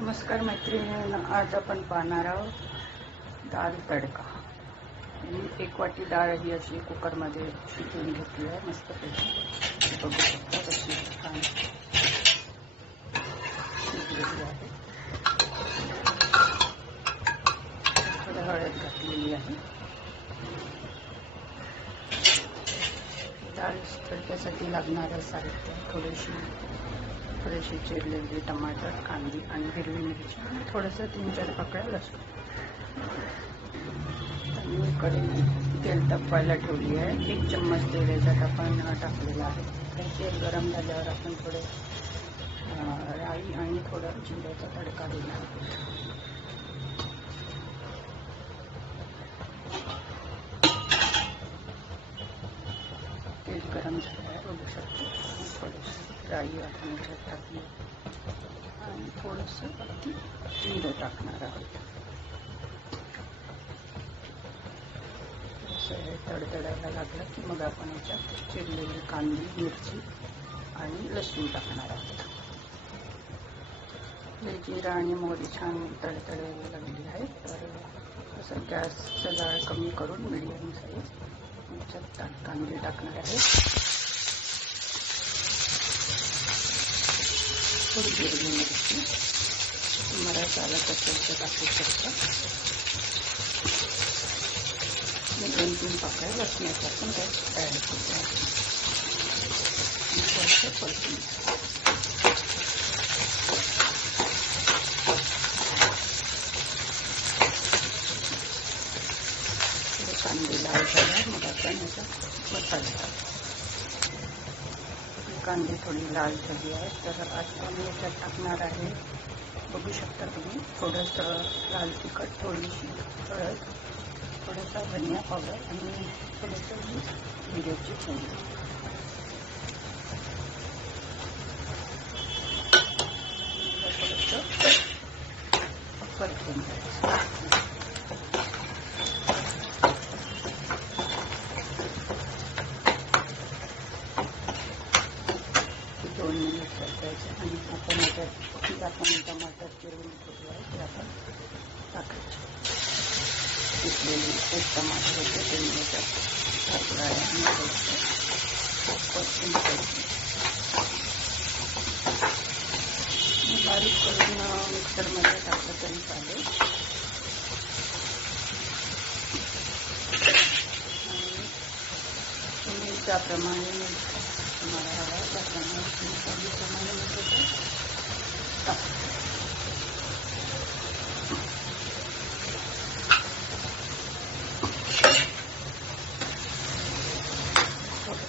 नमस्कार मैत्रिणींनो, आज आपण पाहणार आहोत डाळ तडका. मी 1 वाटी डाळ ही अशी कुकरमध्ये शिजवून घेतली आहे मस्तपैकी. बघू शकता कशी छान शिजलेली आहे. थोडं हळद घातलेली आहे. डाळ तडक्यासाठी लागणारं साहित्य थोडीशी चिरलेली टमाटर, कांदी आणि हिरवी मिरची आणि थोडंसं 3-4 पाकळ्या लसूण. आणि कढई तेल तापवायला ठेवली आहे. 1 चम्मच तेल याच्यात आपण टाकलेलं आहे. तेल गरम झाल्यावर आपण थोडे राई आणि थोडं जिऱ्याचा तडका देणार. तेल गरम झालं आहे बघू शकतो. थोडीशी राई आपण याच्यात टाकली आणि थोडंसं जिरं टाकणार आहोत. असं हे तडतडायला लागलं की मग आपण याच्यात चिरलेली कांदी, मिरची आणि लसूण टाकणार आहोत. जिरा आणि मोहरी छान तडतडायला लागली आहे तर असं गॅसचं जाळ कमी करून मिडियम साईज याच्यात कांदे टाकणार आहे. थोडी हिरवी मिरची, तुम्हाला चालत असेल तर टाकू शकता. 2-3 पाकळ्या लसणाच्या पण त्यात ॲड करूया. थोडंसं परतून कांदे लाल झाल्यावर मग आपण याचा मसाला टाकू. कांदे थोडी लाल झाली आहे तर आता मी याच्यात टाकणार आहे. बघू शकता तुम्ही थोडंसं लाल तिखट, थोडीशी हळद, थोडासा धनिया पावडर आणि थोडंसं जिऱ्याची फोडणी. थोडंसं परतून घ्यायचं. 2 मिनिट परतायचं आणि आपण याच्यात आपण टमाटर चिरून ठेवले आहे ते आपण टाकायचे. शिजलेली 1 टमाटर होते ते मी याच्यात टाकलं आहे आणि थोडंसं परतून घ्यायचं. बारीक करून मिक्सरमध्ये टाकलं तरी चालेल. आणि तुम्ही त्याप्रमाणे तुम्हाला हवा त्याप्रमाणे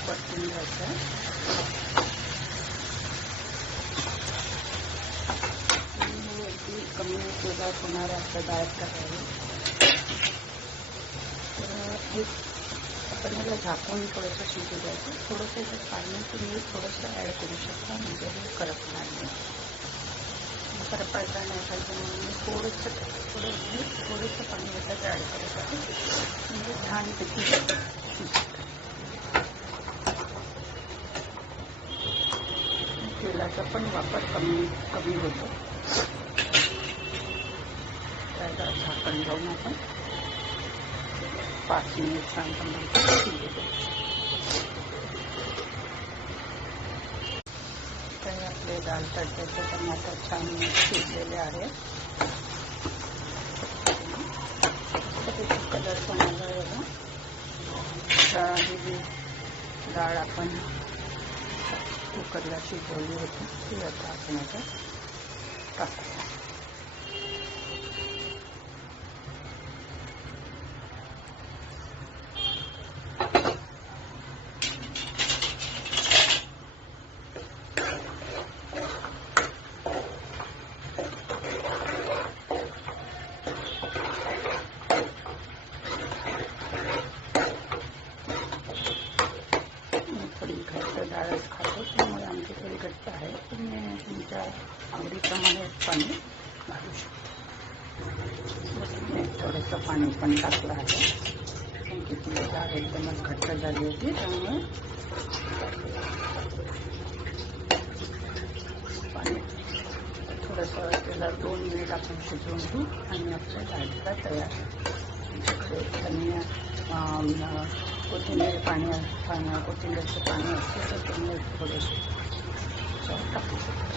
परतून घ्यायचं. कमी तेलात होणाऱ्या आपल्या डाळ टाकावी. तर आपण याला झाकून थोडंसं शिजू द्यायचं. थोडंसं याच्यात पाणी तुम्ही थोडंसं ॲड करू शकता म्हणजे हे करपणार नाही. करपायचं नाही पाहिजे म्हणून मी थोडंसं पाणी याच्यात ॲड करत आहे म्हणजे छानपैकी शिजतं. तेलाचा पण वापर कमी होतो. त्याला झाकण लावून आपण 5 मिनिट शांतपणे शिजू द्यायचं. तर आपले डाळ तडक्याचे टमाटर छान शिजलेले आहे. कलर समजला बघा. ही डाळ आपण कुकरला शिजवली होती ती आता आपण याच्यात टाकूया. थोडी घट्ट डाळच खातो त्यामुळे आमची थोडी घट्ट आहे. तुम्ही तुमच्या आवडीप्रमाणे पाणी घालू शकता. मी थोडंसं पाणी पण टाकलं आहे कारण की ती डाळ एकदमच घट्ट झाली होती त्यामुळे पाणी थोडंसं त्याला 2 मिनिट आपण शिजवून घेऊ आणि आपल्या डाळीचा तयार. आणि कोथिंबीर कोथिंबीरचं पाणी असतं तर तुम्ही थोडंसं टाकू शकता.